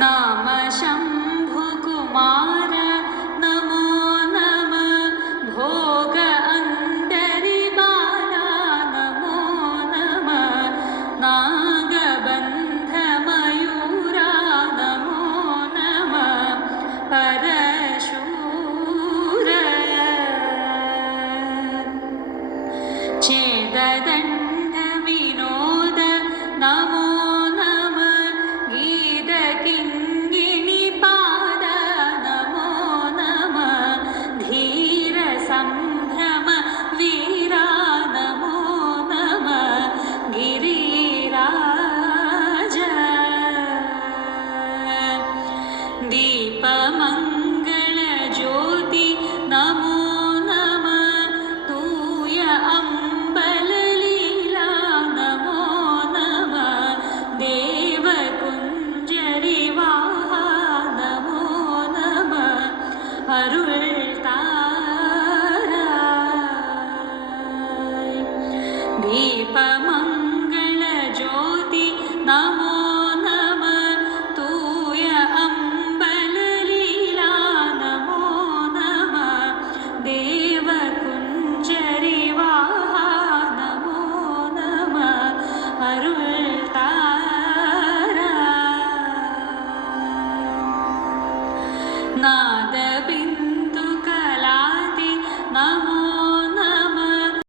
नाम शम्भुकुमार नमो नमः भोग अन्तरिबाला नमो नमः नागबन्धमयूरा नमो नमः परशूर छेददण्डविनोद नमो संभ्रम वीरा नमो नमः गिरिराज दीपमङ्गल ज्योति नमो नमः तूय अम्बललीला नमो नमः देवकुञ्जरिवाहा नमो नमः अरुळ्ता दीपमङ्गल ज्योति नमो नमः तूय अम्बललीला नमो नमः देवकुञ्जरिवाहा नमो नमः अरुळ्तारा